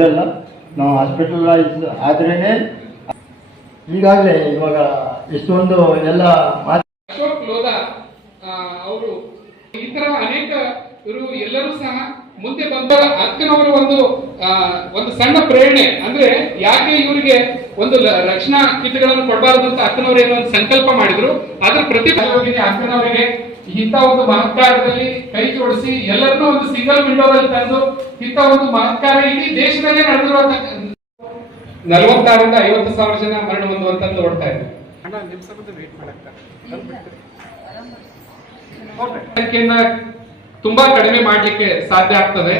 ಸುಳ್ಳಲ್ಲ. ನಾವು ಹಾಸ್ಪಿಟಲೈಸ್ ಆದ್ರೇನೆ ಈಗಾಗಲೇ ಇವಾಗ ಎಷ್ಟೊಂದು ಎಲ್ಲ ಅಶೋಕ್ ಲೋಧಾ ಅವರು ಈ ತರ ಅನೇಕ ಇವರು ಎಲ್ಲರೂ ಸಹ ಮುಂದೆ ಬಂದ ಅಕ್ಕನವರು ಒಂದು ಸಣ್ಣ ಪ್ರೇರಣೆ ಅಂದ್ರೆ ಯಾಕೆ ಇವರಿಗೆ ಒಂದು ರಕ್ಷಣಾ ಕಿಟ್ಗಳನ್ನು ಕೊಡಬಾರದು ಅಂತ ಅಕ್ಕನವರು ಏನೋ ಒಂದು ಸಂಕಲ್ಪ ಮಾಡಿದ್ರು. ಅದ್ರ ಪ್ರತಿಫಲವಾಗಿ ಅಕ್ಕನವರಿಗೆ ಇಂಥ ಒಂದು ಮಹತ್ಕಾರದಲ್ಲಿ ಕೈ ಜೋಡಿಸಿ ಎಲ್ಲರನ್ನೂ ಒಂದು ಸಿಂಗಲ್ ವಿಂಡೋದಲ್ಲಿ ತಂದು ಇಂಥ ಒಂದು ಮಹತ್ಕಾರ ಇಡೀ ದೇಶದಲ್ಲೇ ನಡೆದಿರುವಂತ 46,000 50,000 ಜನ ಮರಣ ಹೊಂದುವಂತದ್ದು ಓಡ್ತಾ ಇದೆ. ತುಂಬಾ ಕಡಿಮೆ ಮಾಡ್ಲಿಕ್ಕೆ ಸಾಧ್ಯ ಆಗ್ತದೆ.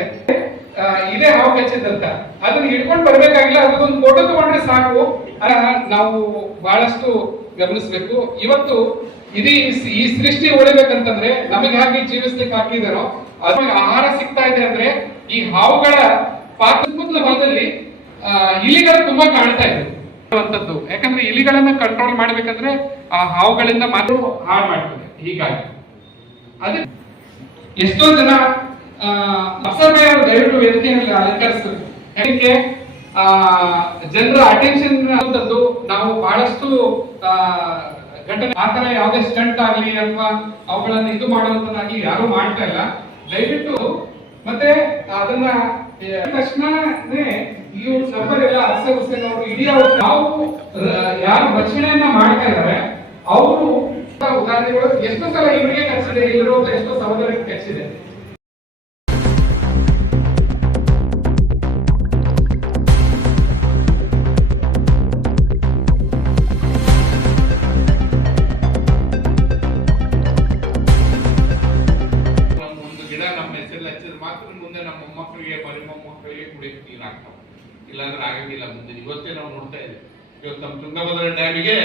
ಇದೇ ಹಾವು ಕಚ್ಚಿದಂತ ಅದನ್ನ ಹಿಡ್ಕೊಂಡು ಬರ್ಬೇಕಾಗಿಲ್ಲ, ಅದಕ್ಕೊಂದು ಫೋಟೋ ತಗೊಂಡ್ರೆ ಸಾಕು. ನಾವು ಬಹಳಷ್ಟು ಗಮನಿಸಬೇಕು. ಇವತ್ತು ಈ ಸೃಷ್ಟಿ ಉಳಿಬೇಕಂತಂದ್ರೆ ನಮಗೆ ಹಾಗೆ ಜೀವಿಸ್ಲಿಕ್ಕೆ ಹಾಕಿದಾರೋ ಅದ್ರ ಆಹಾರ ಸಿಗ್ತಾ ಇದೆ ಅಂದ್ರೆ ಈ ಹಾವುಗಳ ಪಾತ್ರದ ಹೊಲದಲ್ಲಿ ಇಲಿಗಳು ತುಂಬಾ ಕಾಣ್ತಾ ಇದೆ. ಯಾಕಂದ್ರೆ ಇಲಿಗಳನ್ನ ಕಂಟ್ರೋಲ್ ಮಾಡ್ಬೇಕಂದ್ರೆ ಆ ಹಾವುಗಳಿಂದ ಮಾತ್ರ ಹಾಳು ಮಾಡ್ತದೆ. ಹೀಗಾಗಿ ಅದೇ ಎಷ್ಟೋ ಜನ ಅಪ್ಸರ್ವೇ ದಯವಿಟ್ಟು ವೇದಿಕೆಯಲ್ಲಿ ಅಲಂಕರಿಸಬೇಕು. ಯಾಕೆ ಜನರ ಅಟೆನ್ಷನ್ ಅಂತದ್ದು ನಾವು ಬಹಳಷ್ಟು ಘಟನೆ ಆತರ ಯಾವುದೇ ಸ್ಟಂಟ್ ಆಗ್ಲಿ ಅಥವಾ ಅವುಗಳನ್ನ ಇದು ಮಾಡುವಂತದ್ದಾಗಿ ಯಾರು ಮಾಡ್ತಾ ಇಲ್ಲ. ದಯವಿಟ್ಟು ಮತ್ತೆ ಅದನ್ನ ತಕ್ಷಣನೇ ಇವು ನಂಬರ್ ಎಲ್ಲ ಅಫ್ಸರ್ ಹುಸೇನ್ ಅವರು ಇಡೀ ನಾವು ಯಾರು ರಕ್ಷಣೆಯನ್ನ ಮಾಡ್ತಾ ಇದ್ದಾರೆ ಅವರು ಉದಾಹರಣೆಗಳು ಎಷ್ಟೋ ಸಲ ಇವರಿಗೆ ಕಚ್ಚಿದೆ, ಇಲ್ಲಿರೋ ಎಷ್ಟೋ ಸಹೋದರಿಗೆ ಕಚ್ಚಿದೆ. ಒಂದು ಗಿಡ ನಮ್ಮ ಹೆಸರಲ್ಲಿ ಹಚ್ಚಿದ್ರೆ ಮಾತ್ರ ಮುಂದೆ ನಮ್ಮ ಮೊಮ್ಮಕ್ಕಳಿಗೆ ಮೊಮ್ಮಕ್ಕಳಿಗೆ ಕುಡಿಯಕ್ಕೆ ನೀರು ಆಗ್ತಾವ, ಇಲ್ಲಾಂದ್ರೆ ಆಗಂಗಿಲ್ಲ. ಮುಂದೆ ಇವತ್ತೇ ನಾವು ನೋಡ್ತಾ ಇದ್ದೀವಿ. ಇವತ್ತು ನಮ್ಮ ತುಂಗಭದ್ರಾ ಡ್ಯಾಮಿಗೆ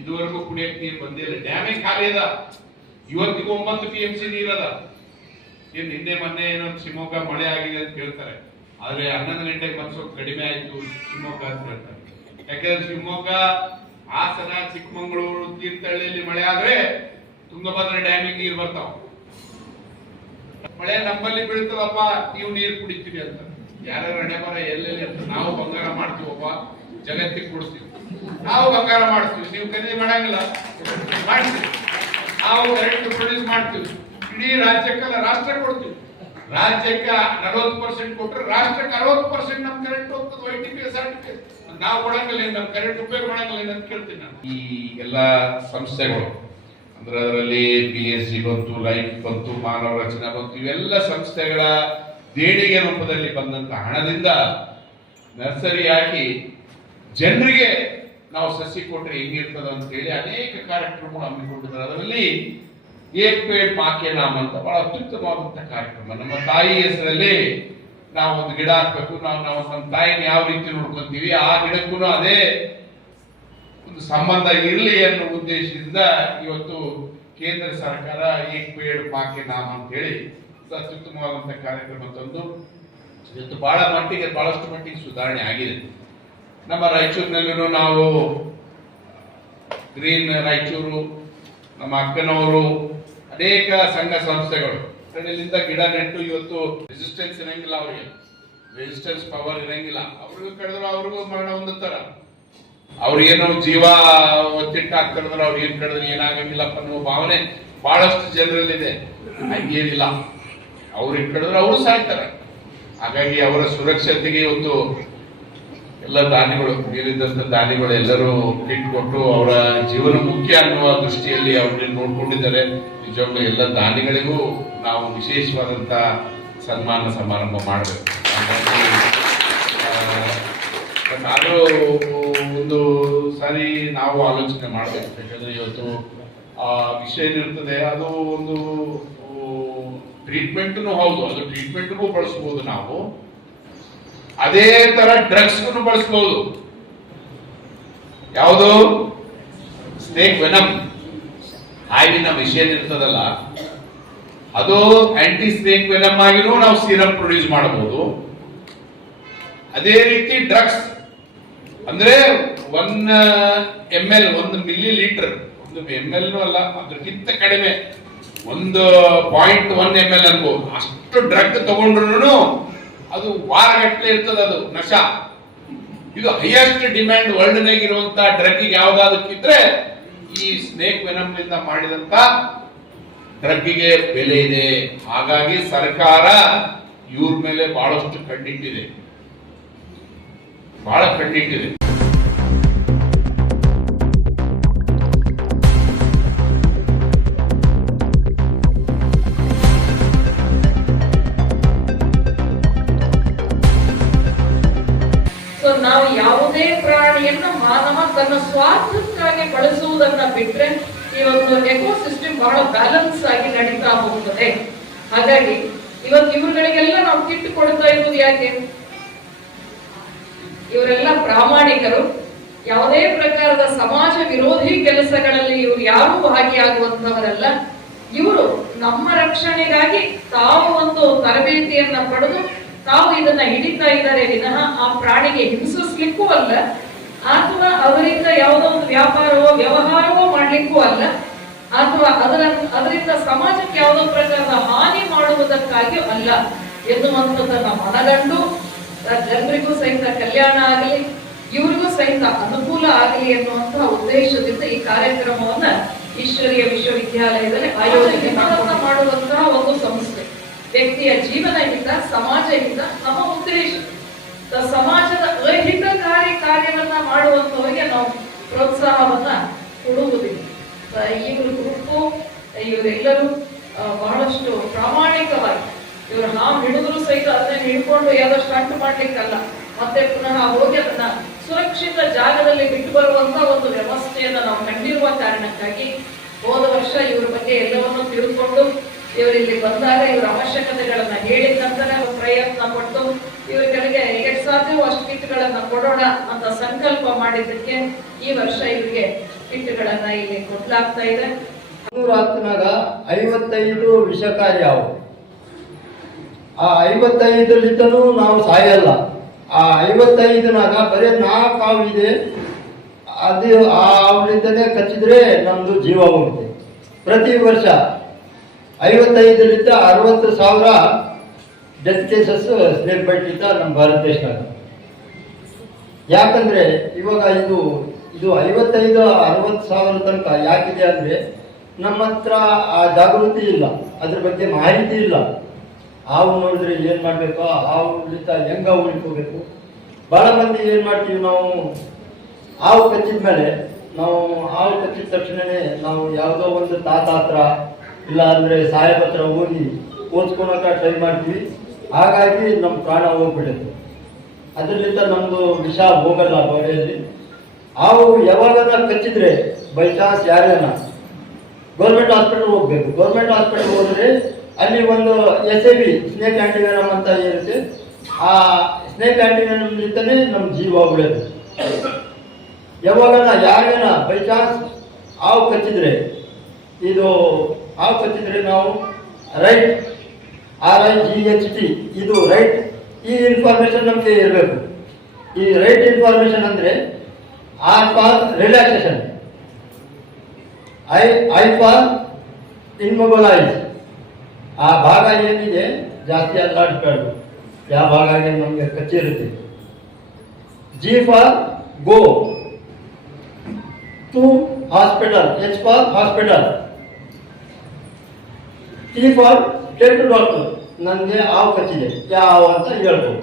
ಇದುವರೆಗೂ ಕುಡಿಯಕ್ಕೆ ನೀರು ಬಂದಿಲ್ಲ. ಡ್ಯಾಮೇ ಖಾಲಿ ಅದ. ಇವತ್ತಿಗೂ 9 TMC ನೀರದ. ಏನ್ ನಿನ್ನೆ ಮೊನ್ನೆ ಏನೋ ಶಿವಮೊಗ್ಗ ಮಳೆ ಆಗಿದೆ ಅಂತ ಹೇಳ್ತಾರೆ, ಆದ್ರೆ 11 ಗಂಟೆಗೆ ಮತ್ತೆ ಕಡಿಮೆ ಆಯ್ತು ಶಿವಮೊಗ್ಗ ಅಂತ ಹೇಳ್ತಾರೆ. ಯಾಕಂದ್ರೆ ಶಿವಮೊಗ್ಗ, ಹಾಸನ, ಚಿಕ್ಕಮಗಳೂರು, ತೀರ್ಥಹಳ್ಳಿಯಲ್ಲಿ ಮಳೆ ಆದ್ರೆ ತುಂಗಭದ್ರಾ ಡ್ಯಾಮಿಗೆ ನೀರು ಬರ್ತಾವ. ಮಳೆ ನಮ್ಮಲ್ಲಿ ಬೀಳ್ತದಪ್ಪ, ನೀವು ನೀರು ಕುಡಿತೀರಿ ಅಂತ ಯಾರ್ಯಾರ ಹಣೆಬರ ಎಲ್ಲೆಲ್ಲಿ ಅಂತ. ನಾವು ಬಂಗಾರ ಮಾಡ್ತೀವಪ್ಪ, ಜಗತ್ತಿಗೆ ಕೊಡ್ತೀವಿ. ನಾವು ಬಂಗಾರ ಮಾಡ್ತೀವಿ, ನೀವು ಖರೀದಿ ಮಾಡಂಗಿಲ್ಲ, ಮಾಡ್ತೀವಿ. ನಾವು ಕರೆಂಟ್ ಪ್ರೊಡ್ಯೂಸ್ ಮಾಡ್ತೀವಿ, ಇಡೀ ರಾಜ್ಯಕ್ಕಲ್ಲ ರಾಷ್ಟ್ರ ಕೊಡ್ತೀವಿ. ರಾಜ್ಯಕ್ಕೆ 40% ಕೊಟ್ರೆ ರಾಷ್ಟ್ರಕ್ಕೆ 60% ನಮ್ ಕರೆಂಟ್ ಹೋಗ್ತದೆ. YTP ಸರ್ಟಿಫಿಕೇಟ್ ನಾವು ಕೊಡಂಗಿಲ್ಲ, ನಮ್ ಕರೆಂಟ್ ಉಪಯೋಗ ಮಾಡಂಗಿಲ್ಲ ಅಂತ ಕೇಳ್ತೀನಿ ನಾನು. ಈ ಎಲ್ಲಾ ಸಂಸ್ಥೆಗಳು ಅಂದ್ರೆ ಅದರಲ್ಲಿ PSG ಬಂತು, ಲೈಫ್ ಬಂತು, ಮಾನವ ರಚನಾ ಬಂತು, ಇವೆಲ್ಲ ಸಂಸ್ಥೆಗಳ ದೇಣಿಗೆ ರೂಪದಲ್ಲಿ ಬಂದಂತ ಹಣದಿಂದ ನರ್ಸರಿ ಹಾಕಿ ಜನರಿಗೆ ನಾವು ಸಸಿ ಕೊಟ್ರೆ ಹೆಂಗಿರ್ತದ ಅಂತ ಹೇಳಿ ಅನೇಕ ಕಾರ್ಯಕ್ರಮಗಳು ಹಮ್ಮಿಕೊಂಡಿದ್ದಾರೆ. ಅದರಲ್ಲಿ ಏಕ್ ಪೇಡ್ ಮಾಕೆ ನಾಮ್ ಅಂತ ಬಹಳ ಅತ್ಯುತ್ತಮವಾದಂತಹ ಕಾರ್ಯಕ್ರಮ. ನಮ್ಮ ತಾಯಿ ಹೆಸರಲ್ಲಿ ನಾವು ಒಂದು ಗಿಡ ಹಾಕ್ಬೇಕು, ನಾವು ನಮ್ಮ ತಾಯಿನ ಯಾವ ರೀತಿ ನೋಡ್ಕೊಂತೀವಿ ಆ ಗಿಡಕ್ಕೂ ಅದೇ ಒಂದು ಸಂಬಂಧ ಇರಲಿ ಅನ್ನೋ ಉದ್ದೇಶದಿಂದ ಇವತ್ತು ಕೇಂದ್ರ ಸರ್ಕಾರ ಏಕ್ ಪೇಡ್ ಮಾಕೆ ನಾಮ್ ಅಂತ ಹೇಳಿ ಅತ್ಯುತ್ತಮವಾದಂತಹ ಕಾರ್ಯಕ್ರಮ ತಂದು ಇವತ್ತು ಬಹಳಷ್ಟು ಮಟ್ಟಿಗೆ ಸುಧಾರಣೆ ಆಗಿದೆ. ನಮ್ಮ ರಾಯಚೂರಿನಲ್ಲೂ ನಾವು ಗ್ರೀನ್ ರಾಯಚೂರು, ನಮ್ಮ ಅಕ್ಕನವರು, ಅನೇಕ ಸಂಘ ಸಂಸ್ಥೆಗಳು ಕಡೆಯಿಂದ ಗಿಡ ನೆಟ್ಟು ಇವತ್ತು ರೆಸಿಸ್ಟೆನ್ಸ್ ಇರಂಗಿಲ್ಲ, ಅವರಿಗೆ ರೆಸಿಸ್ಟೆನ್ಸ್ ಪವರ್ ಇರಂಗಿಲ್ಲ. ಅವ್ರಿಗೂ ಕಳೆದ್ರು ಅವ್ರಿಗೂ ಮರಣ ಹೊಂದುತ್ತಾರ. ಅವ್ರಿಗೇನು ಜೀವ ಒತ್ತಿಟ್ಟು ಹಾಕ್ತಿದ್ರೆ ಅವ್ರು ಏನ್ ಕಳೆದ್ರೆ ಏನಾಗಂಗಿಲ್ಲಪ್ಪ ಅನ್ನೋ ಭಾವನೆ ಬಹಳಷ್ಟು ಜನರಲ್ಲಿದೆ. ಹಂಗೇನಿಲ್ಲ, ಅವ್ರಿಗೆ ಕಳೆದ್ರೆ ಅವರು ಸಾಯ್ತಾರೆ. ಹಾಗಾಗಿ ಅವರ ಸುರಕ್ಷತೆಗೆ ಒಂದು ಎಲ್ಲ ದಾನಿಗಳು, ಮೇಲಿದ್ದಂತ ದಾನಿಗಳು ಎಲ್ಲರೂ ಕಿಟ್ ಕೊಟ್ಟು ಅವರ ಜೀವನ ಮುಖ್ಯ ಅನ್ನುವ ದೃಷ್ಟಿಯಲ್ಲಿ ಅವ್ರನ್ನ ನೋಡ್ಕೊಂಡಿದ್ದಾರೆ. ನಿಜವಾಗ್ಲೂ ಎಲ್ಲ ದಾನಿಗಳಿಗೂ ನಾವು ವಿಶೇಷವಾದಂತ ಸನ್ಮಾನ ಸಮಾರಂಭ ಮಾಡಬೇಕು. ಆದರೂ ಒಂದು ಸಾರಿ ನಾವು ಆಲೋಚನೆ ಮಾಡಬೇಕು. ಯಾಕಂದ್ರೆ ಇವತ್ತು ಆ ವಿಷಯ ಏನಿರ್ತದೆ ಅದು ಒಂದು ಟ್ರೀಟ್ಮೆಂಟ್ನು ಹೌದು, ಅದು ಟ್ರೀಟ್ಮೆಂಟ್ಗೂ ಬಳಸಬಹುದು ನಾವು. ಅದೇ ತರ ಡ್ರಗ್ಸ್ಗೂ ಬಳಸಬಹುದು. ಯಾವುದು ಸ್ನೇಕ್ ವೆನಮ್, ಹಾವಿನ ವಿಷಯ ಇರ್ತದಲ್ಲ, ಅದು ಆಂಟಿ ಸ್ನೇಕ್ ವೆನಮ್ ಆಗಿನೂ ನಾವು ಸೀರಮ್ ಪ್ರೊಡ್ಯೂಸ್ ಮಾಡಬಹುದು. ಅದೇ ರೀತಿ ಡ್ರಗ್ಸ್ ಅಂದ್ರೆ 1 ml 1 ಮಿಲಿಲೀಟರ್, 1 ml ಅಲ್ಲ, ಅದಕ್ಕಿಂತ ಕಡಿಮೆ 1.1 ml ಅನ್ಬೋದು. ಅಷ್ಟು ಡ್ರಗ್ ತಗೊಂಡ್ರು ಅದು ವಾರಗಟ್ಟಲೆ ಇರ್ತದೆ, ಅದು ನಶಾ. ಇದು ಹೈಯೆಸ್ಟ್ ಡಿಮ್ಯಾಂಡ್ ವರ್ಲ್ಡ್ನಾಗ ಇರುವಂತ ಡ್ರಗ್ ಯಾವ್ದಾದಕ್ಕಿದ್ರೆ ಈ ಸ್ನೇಕ್ ವೆನಮ್ ನಿಂದ ಮಾಡಿದಂತ ಡ್ರಗ್ಗಿಗೆ ಬೆಲೆ ಇದೆ. ಹಾಗಾಗಿ ಸರ್ಕಾರ ಇವ್ರ ಮೇಲೆ ಬಹಳಷ್ಟು ಕಣ್ಣಿಟ್ಟಿದೆ, ಬಹಳ ಕಣ್ಣಿಟ್ಟಿದೆ. ನಾವು ಯಾವುದೇ ಪ್ರಾಣಿಯನ್ನ ಮಾನವ ತನ್ನ ಸ್ವಾರ್ಥಕ್ಕಾಗಿ ಬಳಸುವುದನ್ನ ಬಿಟ್ರೆ ಇವತ್ತು ಎಕೋಸಿಸ್ಟಮ್ ಬಹಳ ಬ್ಯಾಲೆನ್ಸ್ ಆಗಿ ನಡೀತಾ ಹೋಗ್ತದೆ. ಹಾಗಾಗಿ ಇವತ್ತು ಇವುಗಳಿಗೆಲ್ಲ ನಾವು ಕಿಟ್ ಕೊಡ್ತಾ ಇರುವುದು ಯಾಕೆ? ಇವರೆಲ್ಲ ಪ್ರಾಮಾಣಿಕರು, ಯಾವುದೇ ಪ್ರಕಾರದ ಸಮಾಜ ವಿರೋಧಿ ಕೆಲಸಗಳಲ್ಲಿ ಇವರು ಯಾರೂ ಭಾಗಿಯಾಗುವಂತವರಲ್ಲ. ಇವರು ನಮ್ಮ ರಕ್ಷಣೆಗಾಗಿ ತಾವು ಒಂದು ತರಬೇತಿಯನ್ನ ಪಡೆದು ತಾವು ಇದನ್ನ ಹಿಡಿತಾ ಇದ್ದಾರೆ ವಿನಃ ಆ ಪ್ರಾಣಿಗೆ ಹಿಂಸಿಸ್ಲಿಕ್ಕೂ ಅಲ್ಲ, ಅಥವಾ ಅವರಿಂದ ಯಾವುದೋ ಒಂದು ವ್ಯಾಪಾರವೋ ವ್ಯವಹಾರವೋ ಮಾಡ್ಲಿಕ್ಕೂ ಅಲ್ಲ, ಅಥವಾ ಅದರಿಂದ ಸಮಾಜಕ್ಕೆ ಯಾವುದೋ ಪ್ರಕಾರದ ಹಾನಿ ಮಾಡುವುದಕ್ಕಾಗಿಯೂ ಅಲ್ಲ ಎನ್ನುವಂಥದ್ದನ್ನ ಮನಗಂಡು ಜನರಿಗೂ ಸಹಿತ ಕಲ್ಯಾಣ ಆಗಲಿ, ಇವರಿಗೂ ಸಹಿತ ಅನುಕೂಲ ಆಗಲಿ ಎನ್ನುವಂತಹ ಉದ್ದೇಶದಿಂದ ಈ ಕಾರ್ಯಕ್ರಮವನ್ನ ಈಶ್ವರೀಯ ವಿಶ್ವವಿದ್ಯಾಲಯದಲ್ಲಿ ಆಯೋಜನೆ ಮಾಡುವಂತಹ ಒಂದು ಸಂಸ್ಥೆ. ವ್ಯಕ್ತಿಯ ಜೀವನ ಹಿತ, ಸಮಾಜ ಹಿತ ನಮ್ಮ ಉದ್ದೇಶ. ಸಮಾಜದ ಅಹಿತಕಾರಿ ಕಾರ್ಯವನ್ನ ಮಾಡುವಂತವರಿಗೆ ನಾವು ಪ್ರೋತ್ಸಾಹವನ್ನ ಕೊಡುವುದಿಲ್ಲ. ಇವರು ಗುಂಪು, ಇವರೆಲ್ಲರೂ ಬಹಳಷ್ಟು ಪ್ರಾಮಾಣಿಕವಾಗಿ ಇವರು ನಾವು ಹಿಡಿದ್ರು ಸಹಿತ ಅದನ್ನ ಹಿಡ್ಕೊಂಡು ಯಾವ್ದಷ್ಟು ಅಂಟು ಮಾಡ್ಲಿಕ್ಕಲ್ಲ, ಮತ್ತೆ ಪುನಃ ಹೋಗಿ ಅದನ್ನ ಸುರಕ್ಷಿತ ಜಾಗದಲ್ಲಿ ಬಿಟ್ಟು ಬರುವಂತ ಒಂದು ವ್ಯವಸ್ಥೆಯನ್ನ ನಾವು ಕಂಡಿರುವ ಕಾರಣಕ್ಕಾಗಿ ಹೋದ ವರ್ಷ ಇವ್ರ ಬಗ್ಗೆ ಎಲ್ಲವನ್ನೂ ತಿಳ್ಕೊಂಡು ಇವರಿಲ್ಲಿ ಬಂದಾಗ ಇವರ ಅವಶ್ಯಕತೆಗಳನ್ನ ಹೇಳಿದ ನಂತರ ಪ್ರಯತ್ನ ಪಟ್ಟು ಇವರಿಗೆ ಎಷ್ಟು ಸಾಧ್ಯವೋ ಅಷ್ಟು ಕಿಟ್ಗಳನ್ನ ಕೊಡೋಣ ಅಂತ ಸಂಕಲ್ಪ ಮಾಡಿದ್ದಕ್ಕೆ ಈ ವರ್ಷ ಇವರಿಗೆ ಕಿಟ್ಗಳನ್ನ ಇಲ್ಲಿ ಕೊಡ್ಲಾಗ್ತಾ ಇದೆ. 55 ವಿಷಕಾರಿ ಅವು. ಆ 55 ನಾವು ಸಾಯಲ್ಲ. ಆ 55ನಾಗ ಬರೀ 4 ಹಾವು ಇದೆ. ಅದು ಆ ಹಾವಿನಿಂದನೇ ಕಚ್ಚಿದ್ರೆ ನಮ್ದು ಜೀವ ಹೋಗುತ್ತೆ. ಪ್ರತಿ ವರ್ಷ 55 60,000 ಡೆತ್ ಕೇಸಸ್ ಸ್ನೇಕ್ ಬೈಟ್ ಇದ್ದ ನಮ್ಮ ಭಾರತ ದೇಶದಾಗ. ಯಾಕಂದ್ರೆ ಇವಾಗ ಇದು 55-60,000 ತನಕ ಯಾಕಿದೆ ಅಂದ್ರೆ ನಮ್ಮ ಹತ್ರ ಆ ಜಾಗೃತಿ ಇಲ್ಲ, ಅದ್ರ ಬಗ್ಗೆ ಮಾಹಿತಿ ಇಲ್ಲ. ಹಾವು ನೋಡಿದ್ರೆ ಏನ್ ಮಾಡ್ಬೇಕು, ಹಾವುಲಿಂದ ಹೆಂಗ ಉಳ್ಕೋಬೇಕು. ಬಹಳ ಮಂದಿ ಏನ್ ಮಾಡ್ತೀವಿ ನಾವು, ಹಾವು ಕಚ್ಚಿದ ಮೇಲೆ ಹಾವು ಕಚ್ಚಿದ ತಕ್ಷಣನೇ ನಾವು ಯಾವುದೋ ಒಂದು ತಾತ ಹತ್ರ ಇಲ್ಲ ಅಂದ್ರೆ ಸಾಹೇಬ್ ಹತ್ರ ಹೋಗಿ ಓದ್ಕೊಳಕ ಟ್ರೈ ಮಾಡ್ತೀವಿ. ಹಾಗಾಗಿ ನಮ್ಮ ಪ್ರಾಣ ಹೋಗ್ಬಿಡುತ್ತೆ. ಅದರಿಂದ ನಮ್ದು ವಿಷ ಹೋಗಲ್ಲ ಬಾಡಿಯಲ್ಲಿ. ಹಾವು ಯಾವಾಗ ಕಚ್ಚಿದ್ರೆ ಬೈ ಚಾನ್ಸ್ ಯಾರೇನ ಗೌರ್ಮೆಂಟ್ ಹಾಸ್ಪಿಟಲ್ ಹೋಗ್ಬೇಕು. ಗೌರ್ಮೆಂಟ್ ಹಾಸ್ಪಿಟಲ್ ಹೋದ್ರೆ ಅಲ್ಲಿ ಒಂದು SAV ಸ್ನೇಕ್ ಆಂಟಿವೆನಮ್ ಅಂತ ಇರುತ್ತೆ. ಆ ಸ್ನೇಕ್ ಆಂಟಿವೆನಮ್ನಿಂದನೇ ನಮ್ಮ ಜೀವ ಉಳಿಯೋದು. ಯಾವಾಗ ಯಾರೇನ ಬೈ ಚಾನ್ಸ್ ಹಾವು ಕಚ್ಚಿದ್ರೆ ನಾವು ರೈಟ್ RIGHT ಇದು ರೈಟ್, ಈ ಇನ್ಫಾರ್ಮೇಶನ್ ನಮಗೆ ಇರಬೇಕು. ಈ ರೈಟ್ ಇನ್ಫಾರ್ಮೇಶನ್ ಅಂದ್ರೆ R for relaxation, I for immobilise. ಆ ಭಾಗ ಏನಿದೆ ಜಾಸ್ತಿ ಅಲ್ಲಾಡ್ಬಾರ್ದು, ಯಾವ ಭಾಗ ನಮಗೆ ಕಚ್ಚಿರುತ್ತೆ. G for go to hospital, H for hospital, T for tell to doctor. ನನಗೆ ಹಾವು ಕಚ್ಚಿದೆ, ಯಾವ ಅಂತ ಹೇಳ್ಬೋದು.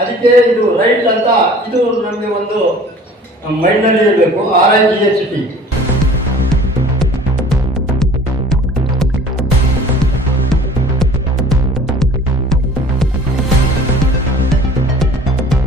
ಅದಕ್ಕೆ ಇದು ರೈಟ್ ಅಂತ ಇದು ನಮಗೆ ಒಂದು ಮೈಂಡ್ನಲ್ಲಿ ಇರಬೇಕು. RIGHT